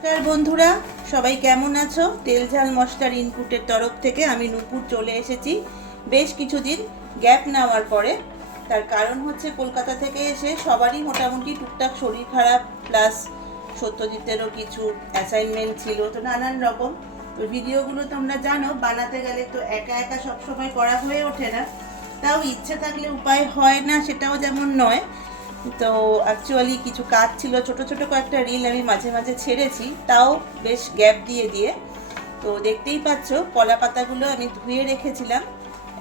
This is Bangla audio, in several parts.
নমস্কার বন্ধুরা, সবাই কেমন আছো? তেল ঝাল মশলার ইনপুটের তরফ থেকে আমি নূপুর চলে এসেছি। বেশ কিছুদিন গ্যাপ নেওয়ার পরে, তার কারণ হচ্ছে কলকাতা থেকে এসে সবারই মোটামুটি টুকটাক শরীর খারাপ প্লাস সত্যজিতেরও কিছু অ্যাসাইনমেন্ট ছিল, তো নানান রকম। তো ভিডিওগুলো তোমরা জানো, বানাতে গেলে তো একা একা সবসময় করা হয়ে ওঠে না। তাও ইচ্ছে থাকলে উপায় হয় না, সেটাও যেমন নয় তো অ্যাকচুয়ালি কিছু কাজ ছিল, ছোট ছোট কয়েকটা রিল আমি মাঝে মাঝে ছেড়েছি, তাও বেশ গ্যাপ দিয়ে দিয়ে। তো দেখতেই পাচ্ছ, কলা পাতাগুলো আমি ধুয়ে রেখেছিলাম,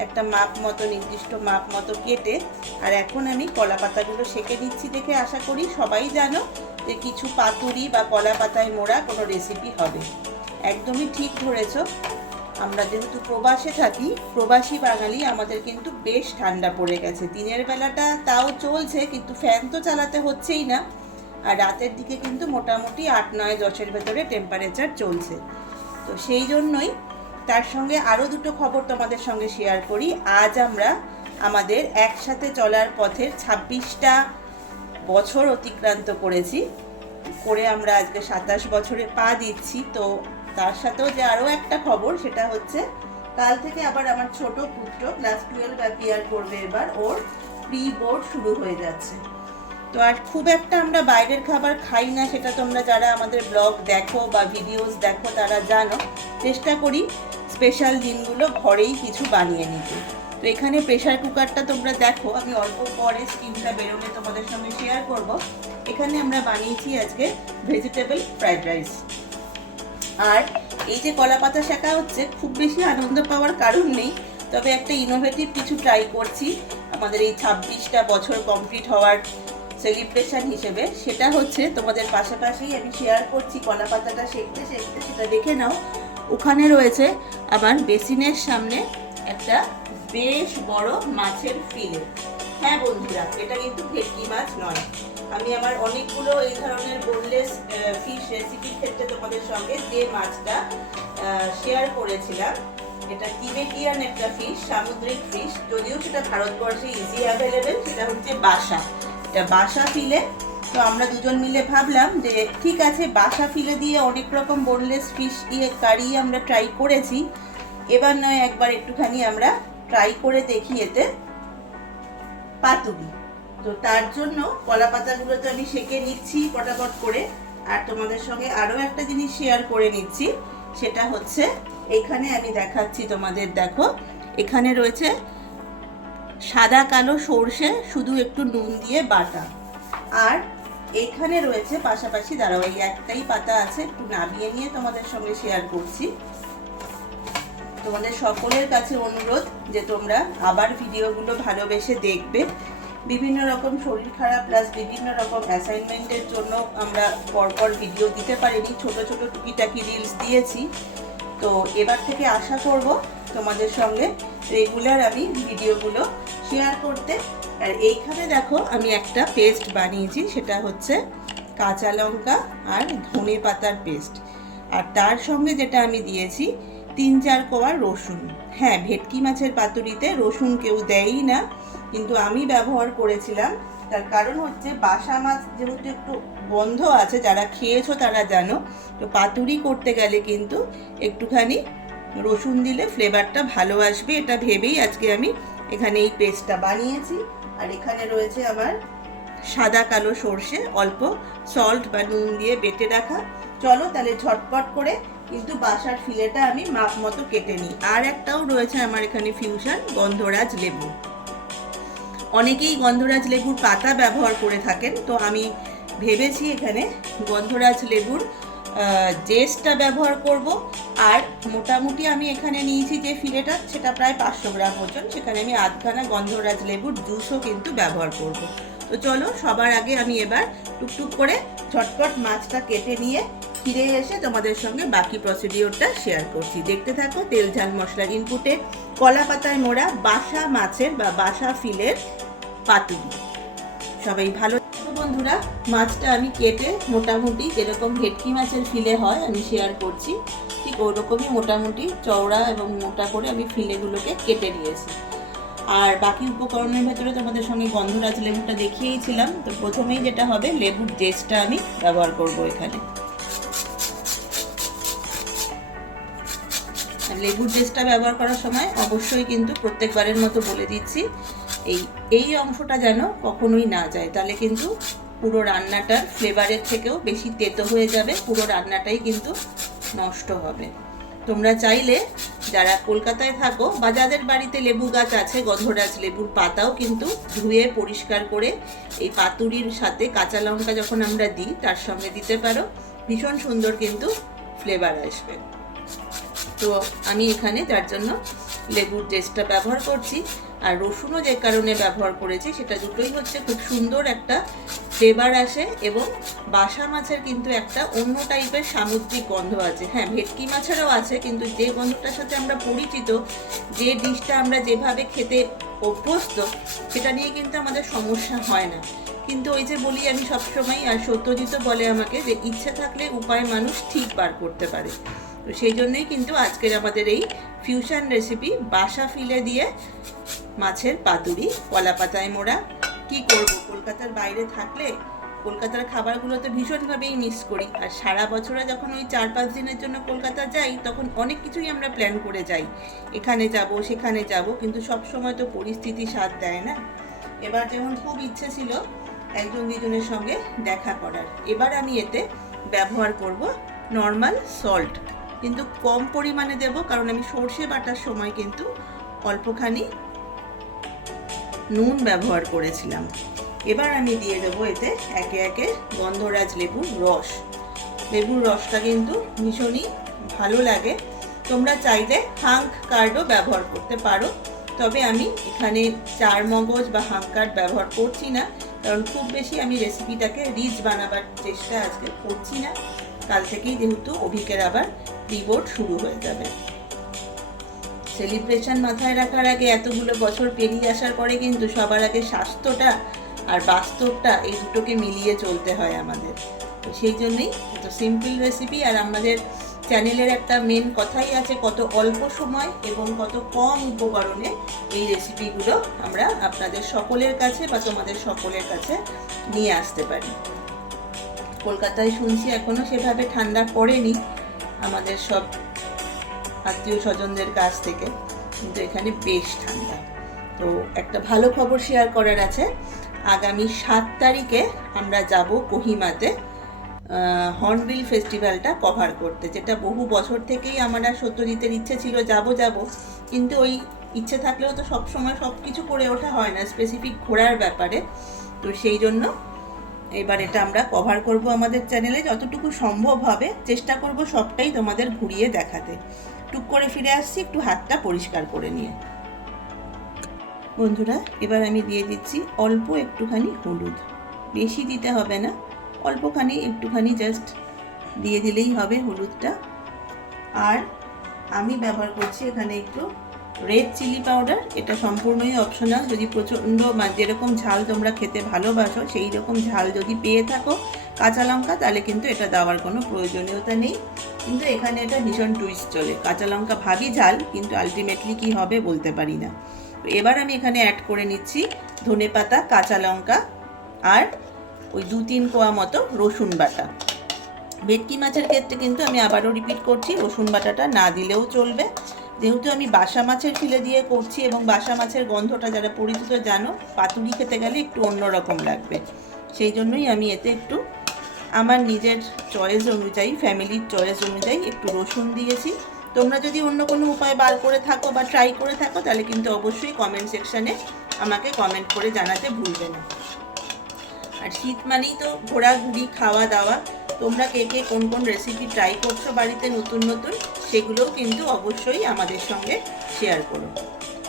একটা মাপ মতো, নির্দিষ্ট মাপ মতো কেটে, আর এখন আমি কলা পাতাগুলো সেঁকে নিচ্ছি দেখে আশা করি সবাই জানো যে কিছু পাতুরি বা কলা পাতায় মোড়া কোনো রেসিপি হবে। একদমই ঠিক ধরেছো। আমরা যেহেতু প্রবাসে থাকি, প্রবাসী বাঙালি, আমাদের কিন্তু বেশ ঠান্ডা পড়ে গেছে। দিনের বেলাটা তাও চলছে, কিন্তু ফ্যান তো চালাতে হচ্ছেই না। আর রাতের দিকে কিন্তু মোটামুটি আট নয়, দশের ভেতরে টেম্পারেচার চলছে। তো সেই জন্যই তার সঙ্গে আরও দুটো খবর তোমাদের সঙ্গে শেয়ার করি। আজ আমরা আমাদের একসাথে চলার পথের ছাব্বিশটা বছর অতিক্রান্ত করেছি। করে আমরা আজকে সাতাশ বছরে পা দিচ্ছি। তো তার সাথেও যে আরও একটা খবর, সেটা হচ্ছে কাল থেকে আবার আমার ছোট পুত্র ক্লাস টুয়েলভ অ্যাপিয়ার করবে এবার, ওর প্রি বোর্ড শুরু হয়ে যাচ্ছে। তো আর খুব একটা আমরা বাইরের খাবার খাই না, সেটা তোমরা যারা আমাদের ব্লগ দেখো বা ভিডিওস দেখো, তারা জানো। চেষ্টা করি স্পেশাল দিনগুলো ঘরেই কিছু বানিয়ে নিতে। তো এখানে প্রেশার কুকারটা তোমরা দেখো, আমি অল্প পরে স্কিনটা বেরোলে তোমাদের সঙ্গে শেয়ার করব। এখানে আমরা বানিয়েছি আজকে ভেজিটেবল ফ্রাইড রাইস আর এই যে কলা পাতা শেখা হচ্ছে, খুব বেশি আনন্দ পাওয়ার কারণ নেই, তবে একটা ইনোভেটিভ কিছু ট্রাই করছি। আমাদের এই ছাব্বিশটা বছর কমপ্লিট হওয়ার সেলিব্রেশন হিসেবে। সেটা হচ্ছে, তোমাদের পাশাপাশি আমি শেয়ার করছি কলা পাতাটা শেখতে শেখতে সেটা দেখে নাও। ওখানে রয়েছে আমার বেসিনের সামনে একটা বেশ বড় মাছের ফিলে হ্যাঁ বন্ধুরা, এটা কিন্তু ভেটকি মাছ নয়। আমি আমার অনেকগুলো এই ধরনের বোনলেস ফিশ রেসিপির ক্ষেত্রে তোমাদের সঙ্গে যে মাছটা শেয়ার করেছিলাম, এটা টিবেটিয়ান একটা ফিশ সামুদ্রিক ফিশ যদিও সেটা ভারতবর্ষে ইজি অ্যাভেলেবেল সেটা হচ্ছে বাসা। এটা বাসা ফিলে তো আমরা দুজন মিলে ভাবলাম যে, ঠিক আছে, বাসা ফিলে দিয়ে অনেক রকম বোনলেস ফিশ দিয়ে কারি আমরা ট্রাই করেছি। এবার নয়, একবার একটুখানি আমরা ট্রাই করে দেখি এতে। পাতুরি তো তার জন্য কলা পাতাগুলো তো আমি সেকে নিচ্ছি পটাপট করে। আর তোমাদের সঙ্গে আরও একটা জিনিস শেয়ার করে নিচ্ছি। সেটা হচ্ছে, এখানে আমি দেখাচ্ছি তোমাদের, দেখো। এখানে রয়েছে সাদা কালো সর্ষে, শুধু একটু নুন দিয়ে বাটা। আর এইখানে রয়েছে পাশাপাশি, দাঁড়াও, এই একটাই পাতা আছে, একটু নামিয়ে নিয়ে তোমাদের সঙ্গে শেয়ার করছি। তোমাদের সকলের কাছে অনুরোধ যে তোমরা আবার ভিডিওগুলো ভালোবেসে দেখবে। বিভিন্ন রকম শরীর খারাপ প্লাস বিভিন্ন রকম অ্যাসাইনমেন্টের জন্য আমরা পরপর ভিডিও দিতে পারিনি। ছোট ছোট টুকিটাকি রিলস দিয়েছি। তো এবার থেকে আশা করব তোমাদের সঙ্গে রেগুলার আমি ভিডিওগুলো শেয়ার করতে। আর এইখানে দেখো আমি একটা পেস্ট বানিয়েছি, সেটা হচ্ছে কাঁচা লঙ্কা আর ধনে পাতার পেস্ট আর তার সঙ্গে যেটা আমি দিয়েছি তিন চার কোয়া রসুন। হ্যাঁ ভেটকি মাছের পাতুরিতে রসুন কেউ দেয়ই না, কিন্তু আমি ব্যবহার করেছিলাম। তার কারণ হচ্ছে বাসা মাছ যেহেতু একটু বন্ধ আছে, যারা খেয়েছো তারা জানো। তো পাতুরি করতে গেলে কিন্তু একটুখানি রসুন দিলে ফ্লেভারটা ভালো আসবে, এটা ভেবেই আজকে আমি এখানে এই পেস্টটা বানিয়েছি। আর এখানে রয়েছে আমার সাদা কালো সর্ষে, অল্প সল্ট বা নুন দিয়ে বেটে রাখা। চলো তাহলে ঝটপট করে কিন্তু বাসার ফিলেটা আমি মাপ মতো কেটে নিই। আর একটাও রয়েছে আমার এখানে ফিউশন গন্ধরাজ লেবু। অনেকেই গন্ধরাজ লেবুর পাতা ব্যবহার করে থাকেন, তো আমি ভেবেছি এখানে গন্ধরাজ লেবুর জেসটা ব্যবহার করব। আর মোটামুটি আমি এখানে নিয়েছি যে ফিলেটা, সেটা প্রায় পাঁচশো গ্রাম ওজন। সেখানে আমি আধখানা গন্ধরাজ লেবুর জুসও কিন্তু ব্যবহার করব। তো চলো, সবার আগে আমি এবার টুকটুক করে ঝটপট মাছটা কেটে নিয়ে ফিরে এসে তোমাদের সঙ্গে বাকি প্রসিডিওরটা শেয়ার করছি। দেখতে থাকো, তেল, ঝাল মশলার ইনপুটে কলা পাতায় মোড়া বাসা মাছের বা বাসা ফিলের পাতুরি। সবাই ভালো বন্ধুরা। মাছটা আমি কেটে মোটামুটি যেরকম ভেটকি মাছের ফিলে হয়, আমি শেয়ার করছি। ঠিক ওরকমই মোটামুটি চওড়া এবং মোটা করে আমি ফিলেগুলোকে কেটে নিয়েছি। আর বাকি উপকরণের ভেতরে তোমাদের সঙ্গে গন্ধরাজ লেবুটা দেখিয়েছিলাম তো প্রথমেই যেটা হবে লেবুর জেসটা আমি ব্যবহার করব এখানে। লেবুর টেস্টটা ব্যবহার করার সময় অবশ্যই কিন্তু প্রত্যেকবারের মতো বলে দিচ্ছি, এই এই অংশটা যেন কখনোই না যায়। তাহলে কিন্তু পুরো রান্নাটার ফ্লেভারের থেকেও বেশি তেতো হয়ে যাবে, পুরো রান্নাটাই কিন্তু নষ্ট হবে। তোমরা চাইলে যারা কলকাতায় থাকো বা যাদের বাড়িতে লেবু গাছ আছে, গন্ধরাজ লেবুর পাতাও কিন্তু ধুয়ে পরিষ্কার করে এই পাতুরির সাথে কাঁচা লঙ্কা যখন আমরা দিই, তার সঙ্গে দিতে পারো। ভীষণ সুন্দর কিন্তু ফ্লেভার আসবে। তো আমি এখানে যার জন্য লেবুর টেস্টটা ব্যবহার করছি আর রসুনও যে কারণে ব্যবহার করেছি, সেটা দুটোই হচ্ছে খুব সুন্দর একটা ফ্লেভার আসে এবং বাসা মাছের কিন্তু একটা অন্য টাইপের সামুদ্রিক গন্ধ আছে। হ্যাঁ ভেটকি মাছেরও আছে, কিন্তু যে গন্ধটার সাথে আমরা পরিচিত, যে ডিশটা আমরা যেভাবে খেতে অভ্যস্ত, সেটা নিয়ে কিন্তু আমাদের সমস্যা হয় না। কিন্তু ওই যে বলি আমি সবসময়, আর সত্যজিৎ বলে আমাকে যে ইচ্ছে থাকলে উপায় মানুষ ঠিক বার করতে পারে। তো সেই জন্যই কিন্তু আজকের আমাদের এই ফিউশন রেসিপি বাসা ফিলে দিয়ে মাছের পাতুরি কলা পাতায় মোড়া। কি করব? কলকাতার বাইরে থাকলে কলকাতার খাবারগুলো তো ভীষণভাবেই মিস করি। আর সারা বছরে যখন ওই চার পাঁচ দিনের জন্য কলকাতা যাই, তখন অনেক কিছুই আমরা প্ল্যান করে যাই। এখানে যাব, সেখানে যাব, কিন্তু সব সময় তো পরিস্থিতি সাথ দেয় না। এবার যেমন খুব ইচ্ছে ছিল একজন দুজনের সঙ্গে দেখা করার। এবার আমি এতে ব্যবহার করব নর্মাল সল্ট কিন্তু কম পরিমাণে দেব, কারণ আমি সর্ষে বাটার সময় কিন্তু অল্পখানি নুন ব্যবহার করেছিলাম। এবার আমি দিয়ে দেবো এতে একে একে গন্ধরাজ লেবুর রস। লেবুর রসটা কিন্তু ভীষণই ভালো লাগে। তোমরা চাইলে হাঙ্ক কার্ডও ব্যবহার করতে পারো। তবে আমি এখানে চার মগজ বা হাঙ্ক কার্ড ব্যবহার করছি না, কারণ খুব বেশি আমি রেসিপিটাকে রিচ বানাবার চেষ্টা আজকে করছি না। কাল থেকেই যেহেতু অভিকের আবার প্রিবোর্ড শুরু হয়ে যাবে। সেলিব্রেশন মাথায় রাখার আগে এতগুলো বছর পেরিয়ে আসার পরে কিন্তু সবার আগে স্বাস্থ্যটা আর বাস্তবটা এই দুটোকে মিলিয়ে চলতে হয় আমাদের। তো সেই জন্যই এত সিম্পল রেসিপি আর আমাদের চ্যানেলের একটা মেন কথাই আছে, কত অল্প সময় এবং কত কম উপকরণে এই রেসিপিগুলো আমরা আপনাদের সকলের কাছে বা তোমাদের সকলের কাছে নিয়ে আসতে পারি। কলকাতায় শুনছি এখনও সেভাবে ঠান্ডা পড়েনি। আমাদের সব আত্মীয় স্বজনদের কাছ থেকে। কিন্তু এখানে বেশ ঠান্ডা। তো একটা ভালো খবর শেয়ার করার আছে। আগামী সাত তারিখে আমরা যাব কোহিমাতে হর্নবিল ফেস্টিভ্যালটা কভার করতে। যেটা বহু বছর থেকেই আমার আর সত্যজিতের ইচ্ছে ছিল যাব যাব। কিন্তু ওই ইচ্ছে থাকলেও তো সবসময় সব কিছু করে ওঠা হয় না স্পেসিফিক ঘোরার ব্যাপারে। তো সেই জন্য এবার এটা আমরা কভার করব আমাদের চ্যানেলে যতটুকু সম্ভব হবে, চেষ্টা করব সবটাই তোমাদের ঘুরিয়ে দেখাতে। টুক করে ফিরে আসছি, একটু হাতটা পরিষ্কার করে নিয়ে। বন্ধুরা, এবার আমি দিয়ে দিচ্ছি অল্প একটুখানি হলুদ। বেশি দিতে হবে না, অল্পখানি, একটুখানি জাস্ট দিয়ে দিলেই হবে হলুদটা। আর আমি ব্যবহার করছি এখানে একটু রেড চিলি পাউডার এটা সম্পূর্ণই অপশনাল যদি প্রচণ্ড যেরকম ঝাল তোমরা খেতে ভালোবাসো সেই রকম ঝাল যদি পেয়ে থাকো কাঁচা লঙ্কা, তাহলে কিন্তু এটা দেওয়ার কোনো প্রয়োজনীয়তা নেই। কিন্তু এখানে এটা ভীষণ টুইস্ট চলে। কাঁচা লঙ্কা ভাবি ঝাল, কিন্তু আলটিমেটলি কি হবে বলতে পারি না। এবার আমি এখানে অ্যাড করে নিচ্ছি ধনে পাতা, কাঁচা লঙ্কা আর ওই দু তিন কোয়া মতো রসুন বাটা। ভেটকি মাছের ক্ষেত্রে কিন্তু আমি আবারও রিপিট করছি, রসুন বাটাটা না দিলেও চলবে। যেহেতু আমি বাসা মাছের ফিলে দিয়ে করছি এবং বাসা মাছের গন্ধটা যারা পরিচিত জানো, পাতুরি খেতে গেলে একটু অন্যরকম লাগবে। সেই জন্যই আমি এতে একটু আমার নিজের চয়েস অনুযায়ী ফ্যামিলির চয়েস অনুযায়ী একটু রসুন দিয়েছি। তোমরা যদি অন্য কোনো উপায় বার করে থাকো বা ট্রাই করে থাকো, তাহলে কিন্তু অবশ্যই কমেন্ট সেকশানে আমাকে কমেন্ট করে জানাতে ভুলবে না। আর শীত মানেই তো ঘোরাঘুরি, খাওয়া দাওয়া। তোমরা কে কে কোন কোন রেসিপি ট্রাই করছ বাড়িতে নতুন নতুন, সেগুলোও কিন্তু অবশ্যই আমাদের সঙ্গে শেয়ার করো।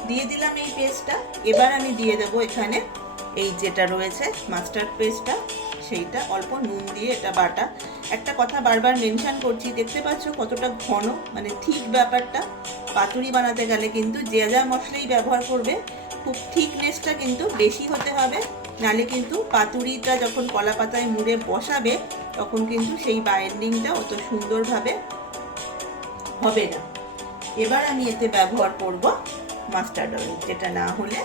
দিয়ে দিলাম এই পেস্টটা এবার আমি দিয়ে দেবো এখানে এই যেটা রয়েছে মাস্টার্ড পেস্টটা সেইটা অল্প নুন দিয়ে এটা বাটা। একটা কথা বারবার মেনশান করছি, দেখতে পাচ্ছ কতটা ঘন মানে ঠিক ব্যাপারটা। পাতুরি বানাতে গেলে কিন্তু যে যা মশলাই ব্যবহার করবে, খুব থিকনেসটা কিন্তু বেশি হতে হবে। নালে কিন্তু পাতুরিটা যখন কলা পাতায় মুড়ে বসাবে তখন কিন্তু সেই বাইন্ডিংটা অত সুন্দরভাবে হবে না। এবার আমি এতে ব্যবহার করব মাস্টার্ড অয়েল যেটা না হলে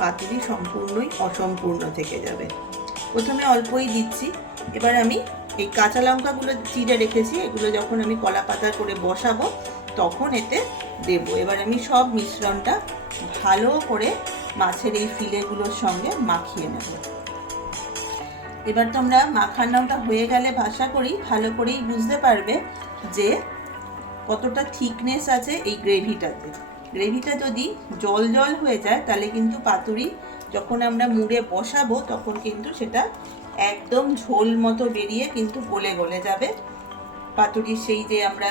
পাতুরি সম্পূর্ণই অসম্পূর্ণ থেকে যাবে। প্রথমে অল্পই দিচ্ছি। এবার আমি এই কাঁচা লঙ্কাগুলো চিড়ে রেখেছি, এগুলো যখন আমি কলা পাতা করে বসাবো, তখন এতে দেবো। এবার আমি সব মিশ্রণটা ভালো করে মাছের এই ফিলেগুলোর সঙ্গে মাখিয়ে নেব। এবার তোমরা মাখানোটা হয়ে গেলে ভাষা করি, ভালো করেই বুঝতে পারবে যে কতটা থিকনেস আছে এই গ্রেভিটাতে। গ্রেভিটা যদি জল জল হয়ে যায়, তাহলে কিন্তু পাতুরি যখন আমরা মুড়ে বসাবো, তখন কিন্তু সেটা একদম ঝোল মতো বেরিয়ে কিন্তু গলে গলে যাবে। পাতুরির সেই যে আমরা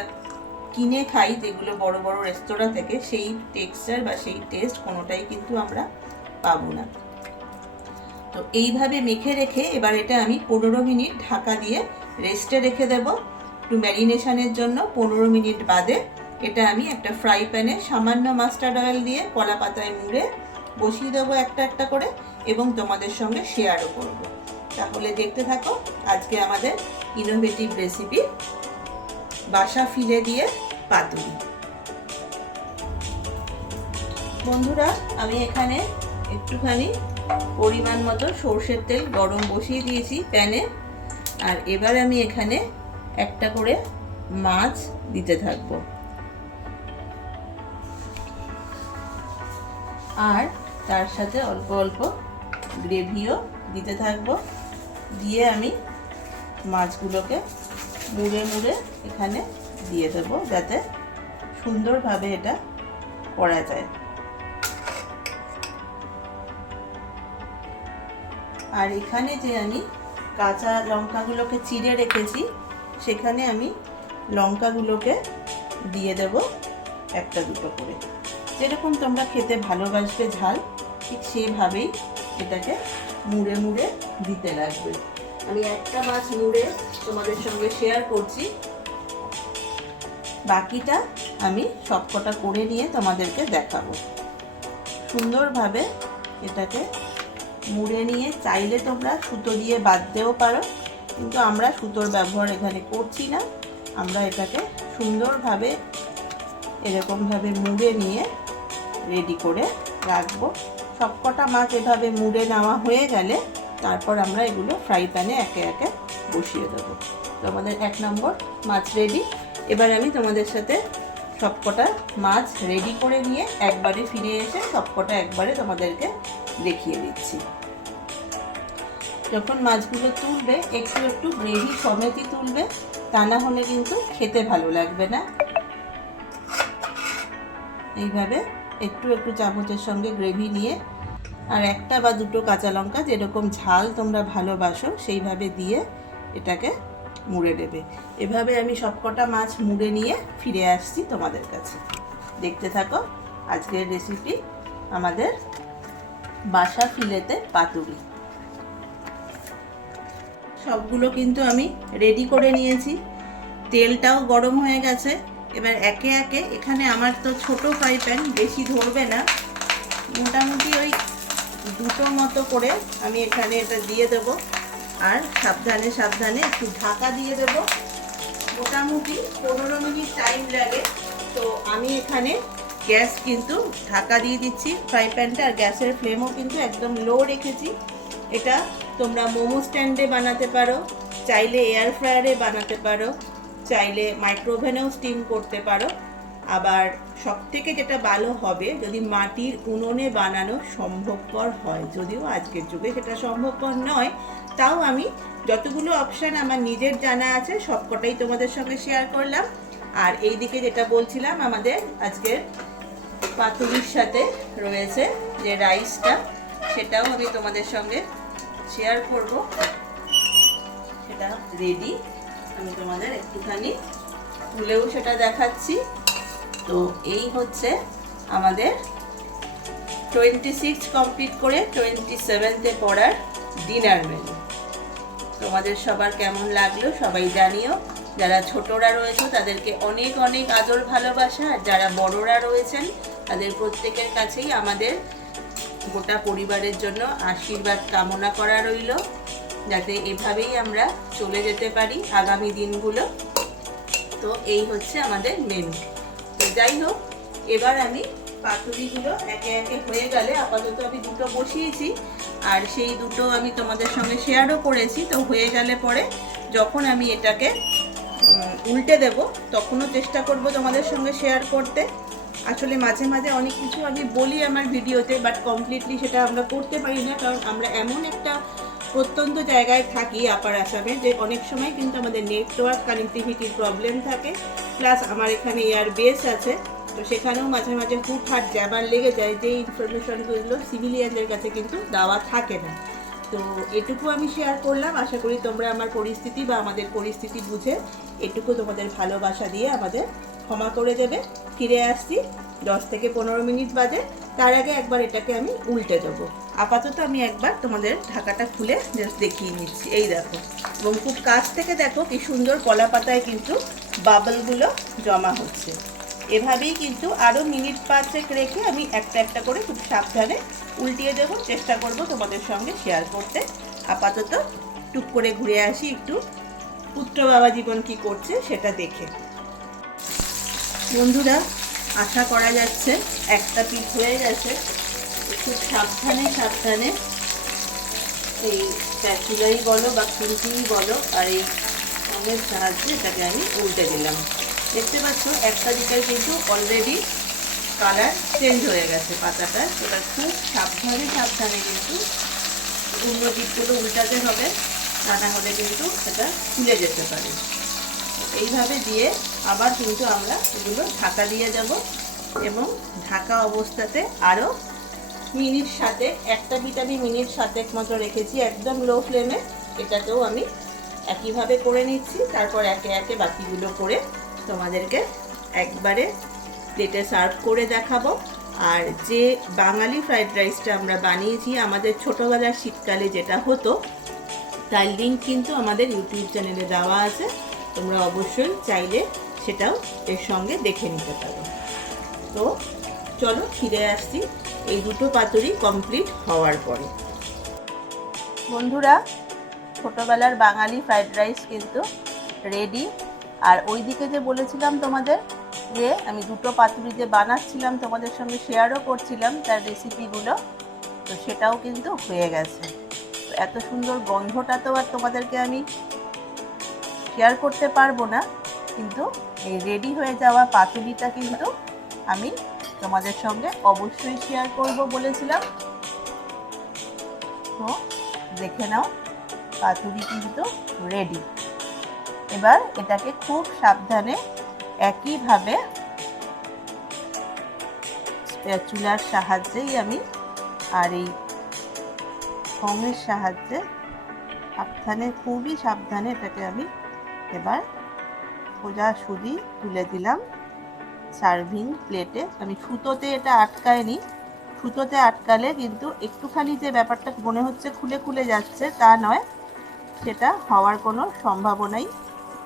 কিনে খাই, যেগুলো বড় বড় রেস্তোরাঁ থেকে, সেই টেক্সচার বা সেই টেস্ট কোনোটাই কিন্তু আমরা পাবো না। তো এইভাবে মেখে রেখে এবার এটা আমি পনেরো মিনিট ঢাকা দিয়ে রেস্টে রেখে দেব। একটু ম্যারিনেশনের জন্য পনেরো মিনিট বাদে এটা আমি একটা ফ্রাই প্যানে সামান্য মাস্টার্ড অয়েল দিয়ে কলা পাতায় মুড়ে বসিয়ে দেবো একটা একটা করে এবং তোমাদের সঙ্গে শেয়ারও করব। তাহলে দেখতে থাকো, আজকে আমাদের ইনোভেটিভ রেসিপি বাসা ফিলে দিয়ে পাতুরি। বন্ধুরা, আমি এখানে একটুখানি পরিমাণ মতো সর্ষের তেল গরম বসিয়ে দিয়েছি প্যানে। আর এবার আমি এখানে একটা করে মাছ দিতে থাকব। আর তার সাথে অল্প অল্প গ্রেভিও দিতে থাকব। দিয়ে আমি মাছগুলোকে মুড়ে মুড়ে এখানে দিয়ে দেবো যাতে সুন্দরভাবে এটা করা যায়। আর এখানে যে আমি কাঁচা লঙ্কাগুলোকে চিড়ে রেখেছি, সেখানে আমি লঙ্কাগুলোকে দিয়ে দেব একটা দুটো করে। যেরকম তোমরা খেতে ভালোবাসবে ঝাল, ঠিক সেভাবেই এটাকে মুড়ে মুড়ে দিতে লাগবে। আমি একটা মাছ মুড়ে তোমাদের সঙ্গে শেয়ার করছি। বাকিটা আমি সবকটা করে নিয়ে তোমাদেরকে দেখাবো। সুন্দরভাবে এটাকে মুড়ে নিয়ে চাইলে তোমরা সুতো দিয়ে বাঁধতেও পারো, কিন্তু আমরা সুতোর ব্যবহার এখানে করছি না। আমরা এটাকে সুন্দরভাবে, এরকমভাবে মুড়ে নিয়ে রেডি করে রাখব। সবকটা মাছ এভাবে মুড়ে নেওয়া হয়ে গেলে তারপর আমরা এগুলো ফ্রাই প্যানে একে একে বসিয়ে দেবো। তো আমাদের এক নম্বর মাছ রেডি। এবার আমি তোমাদের সাথে সবকটা মাছ রেডি করে নিয়ে একবারে ফিরে এসে সবকটা একবারে তোমাদেরকে দেখিয়ে দিচ্ছি। যখন মাছগুলো তুলবে, একটু একটু গ্রেভি সমেতই তুলবে, তা না হলে কিন্তু খেতে ভালো লাগবে না। এইভাবে একটু একটু চামচের সঙ্গে গ্রেভি নিয়ে, আর একটা বা দুটো কাঁচা লঙ্কা যেরকম ঝাল তোমরা ভালোবাসো, সেইভাবে দিয়ে এটাকে মুড়ে দেবে। এভাবে আমি সবকটা মাছ মুড়ে নিয়ে ফিরে আসছি তোমাদের কাছে। দেখতে থাকো, আজকের রেসিপি আমাদের বাসা ফিলেতে পাতুরি। সবগুলো কিন্তু আমি রেডি করে নিয়েছি। তেলটাও গরম হয়ে গেছে। এবার একে একে, এখানে আমার তো ছোট ফ্রাই প্যান বেশি ধরবে না। মোটামুটি ওই দুটো মতো করে আমি এখানে এটা দিয়ে দেব। আর সাবধানে সাবধানে একটু ঢাকা দিয়ে দেব। মোটামুটি পনেরো মিনিট টাইম লাগে। তো আমি এখানে গ্যাস কিন্তু ঢাকা দিয়ে দিচ্ছি। ফ্রাই প্যানটা আর গ্যাসের ফ্লেমও কিন্তু একদম লো রেখেছি। এটা তোমরা মোমো স্ট্যান্ডে বানাতে পারো, চাইলে এয়ার ফ্রায়ারে বানাতে পারো, চাইলে মাইক্রোওভেনেও স্টিম করতে পারো। আবার সব থেকে যেটা ভালো হবে, যদি মাটির উনুনে বানানো সম্ভবপর হয়, যদিও আজকের যুগে সেটা সম্ভবপর নয়, তাও আমি যতগুলো অপশান আমার নিজের জানা আছে, সবকটাই তোমাদের সঙ্গে শেয়ার করলাম। আর এই দিকে যেটা বলছিলাম, আমাদের আজকের পাতুরির সাথে রয়েছে যে রাইসটা সেটাও আমি তোমাদের সঙ্গে শেয়ার করব। সেটা রেডি আমি তোমাদের একটুখানি তুলেও সেটা দেখাচ্ছি। তো এই হচ্ছে আমাদের টোয়েন্টি সিক্স কমপ্লিট করে টোয়েন্টি সেভেন্থে পড়ার ডিনার মেনু তোমাদের সবার কেমন লাগল সবাই জানিও। যারা ছোটরা রয়েছে, তাদেরকে অনেক অনেক আদর ভালোবাসা। আর যারা বড়রা রয়েছেন, তাদের প্রত্যেকের কাছেই আমাদের গোটা পরিবারের জন্য আশীর্বাদ কামনা করা রইল। যাতে এভাবেই আমরা চলে যেতে পারি আগামী দিনগুলো। তো এই হচ্ছে আমাদের মেনু তো যাই হোক, এবার আমি পাতুরিগুলো একে একে হয়ে গেলে আপাতত আমি দুটো বসিয়েছি, আর সেই দুটো আমি তোমাদের সঙ্গে শেয়ারও করেছি। তো হয়ে গেলে পরে যখন আমি এটাকে উল্টে দেব, তখনও চেষ্টা করব তোমাদের সঙ্গে শেয়ার করতে। আসলে মাঝে মাঝে অনেক কিছু আমি বলি আমার ভিডিওতে বাট কমপ্লিটলি সেটা আমরা করতে পারি না, কারণ আমরা এমন একটা প্রত্যন্ত জায়গায় থাকি আপার আসামে, যে অনেক সময় কিন্তু আমাদের নেটওয়ার্ক কানেক্টিভিটির প্রবলেম থাকে প্লাস আমার এখানে এয়ার বেস আছে, তো সেখানেও মাঝে মাঝে হুটহাট জ্যাবার লেগে যায়, যে ইনফরমেশনগুলো সিভিলিয়ানদের কাছে কিন্তু দেওয়া থাকে না। তো এটুকু আমি শেয়ার করলাম। আশা করি তোমরা আমার পরিস্থিতি বা আমাদের পরিস্থিতি বুঝে এটুকু তোমাদের ভালোবাসা দিয়ে আমাদের ক্ষমা করে দেবে। ফিরে আসছি দশ থেকে পনেরো মিনিট বাদে। তার আগে একবার এটাকে আমি উল্টে দেবো। আপাতত আমি একবার তোমাদের ঢাকাটা খুলে জাস্ট দেখিয়ে নিচ্ছি। এই দেখো, এবং খুব কাছ থেকে দেখো কি সুন্দর কলা পাতায় কিন্তু বাবলগুলো জমা হচ্ছে। এভাবেই কিন্তু আরও মিনিট পাঁচেক রেখে আমি একটা একটা করে খুব সাবধানে উল্টিয়ে দেবো। চেষ্টা করব তোমাদের সঙ্গে শেয়ার করতে। আপাতত টুক করে ঘুরে আসি একটু। পুত্র বাবা জীবন কি করছে সেটা দেখে। বন্ধুরা, আশা করা যাচ্ছে একটা পিঠ হয়ে গেছে। খুব সাবধানে সাবধানে এই স্প্যাচুলাই বলো বা খুন্তিই বলো আর এই রঙের সাহায্যে এটাকে আমি উল্টে দিলাম। দেখতে পাচ্ছ, একটা দিকের কিন্তু অলরেডি কালার চেঞ্জ হয়ে গেছে পাতাটা। সেটা খুব সাবধানে সাবধানে কিন্তু অন্য দিকগুলো উল্টাতে হবে, তা না হলে কিন্তু সেটা খুলে যেতে পারে। এইভাবে দিয়ে আবার কিন্তু আমরা এগুলো ঢাকা দিয়ে যাব এবং ঢাকা অবস্থাতে আরও মিনিট সাথে, একটা আমি মিনিট সাতেক মতো রেখেছি, একদম লো ফ্লেমে এটাকেও আমি একইভাবে করে নিচ্ছি, তারপর একে একে বাকিগুলো করে তোমাদেরকে একবারে প্লেটে সার্ভ করে দেখাবো। আর যে বাঙালি ফ্রাইড রাইসটা আমরা বানিয়েছি, আমাদের ছোটোবেলার শীতকালে যেটা হতো, তার লিঙ্ক কিন্তু আমাদের ইউটিউব চ্যানেলে দেওয়া আছে। তোমরা অবশ্যই চাইলে সেটাও এর সঙ্গে দেখে নিতে পারো। তো চলো ফিরে আসছি। এই দুটো পাতুরি কমপ্লিট হওয়ার পরে। বন্ধুরা, ছোটোবেলার বাঙালি ফ্রাইড রাইস কিন্তু রেডি আর ওইদিকে যে বলেছিলাম তোমাদের যে, আমি দুটো পাতুরি যে বানাচ্ছিলাম তোমাদের সঙ্গে শেয়ারও করছিলাম তার রেসিপিগুলো তো সেটাও কিন্তু হয়ে গেছে। এত সুন্দর গন্ধটা তো আর তোমাদেরকে আমি শেয়ার করতে পারব না, কিন্তু এই রেডি হয়ে যাওয়া পাতুরিটা কিন্তু আমি তোমাদের সঙ্গে অবশ্যই শেয়ার করব বলেছিলাম। তো দেখে নাও পাতুরি কিন্তু রেডি এবার এটাকে খুব সাবধানে একইভাবে চুলার সাহায্যেই আমি আর এই ফোমের সাহায্যে সাবধানে, খুবই সাবধানে এটাকে আমি এবার সোজা সুদি তুলে দিলাম। সার্ভিং প্লেটে। আমি সুতোতে এটা আটকায়নি সুতোতে আটকালে কিন্তু একটুখানি যে ব্যাপারটা মনে হচ্ছে খুলে খুলে যাচ্ছে তা নয়, সেটা হওয়ার কোনো সম্ভাবনাই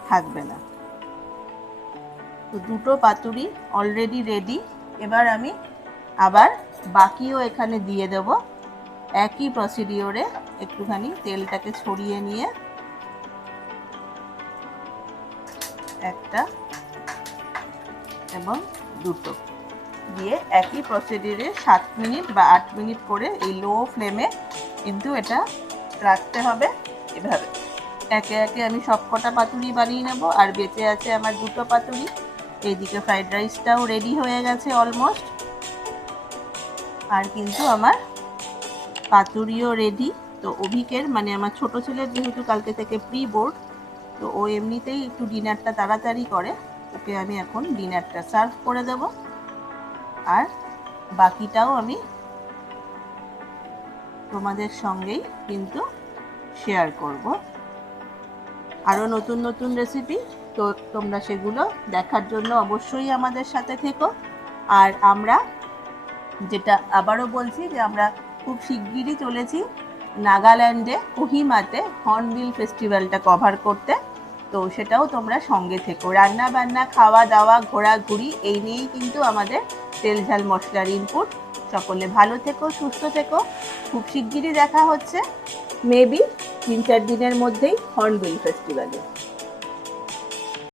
থাকবে না। তো দুটো পাতুরি অলরেডি রেডি এবার আমি আবার বাকিও এখানে দিয়ে দেব। একই প্রসিডিওরে একটুখানি তেলটাকে ছড়িয়ে নিয়ে একটা এবং দুটো। দিয়ে একই প্রসিডিওরে সাত মিনিট বা আট মিনিট করে এই লো ফ্লেমে কিন্তু এটা রাখতে হবে এভাবে। একে একে আমি সব কটা পাতুরি বানিয়ে নেব আর বেঁচে আছে আমার দুটো পাতুরি। এইদিকে ফ্রাইড রাইসটাও রেডি হয়ে গেছে অলমোস্ট আর কিন্তু আমার পাতুরিও রেডি তো অভিকের মানে আমার ছোট ছেলের যেহেতু কালকে থেকে প্রি বোর্ড তো ও এমনিতেই একটু ডিনারটা তাড়াতাড়ি করে। ওকে আমি এখন ডিনারটা সার্ভ করে দেব। আর বাকিটাও আমি তোমাদের সঙ্গেই কিন্তু শেয়ার করব। আরও নতুন নতুন রেসিপি তো তোমরা সেগুলো দেখার জন্য অবশ্যই আমাদের সাথে থেকো। আর আমরা যেটা আবারও বলছি যে আমরা খুব শিগগিরই চলেছি নাগাল্যান্ডে কোহিমাতে হর্নবিল ফেস্টিভ্যালটা কভার করতে। তো সেটাও তোমরা সঙ্গে থেকো। রান্না বান্না, খাওয়া দাওয়া, ঘোরাঘুরি, এই নিয়েই কিন্তু আমাদের তেল ঝাল মশলার ইনপুট সকলে ভালো থেকো, সুস্থ থেকো। খুব শিগগিরই দেখা হচ্ছে। মেবি তিন চার দিনের মধ্যেই হর্নবিল ফেস্টিভ্যালে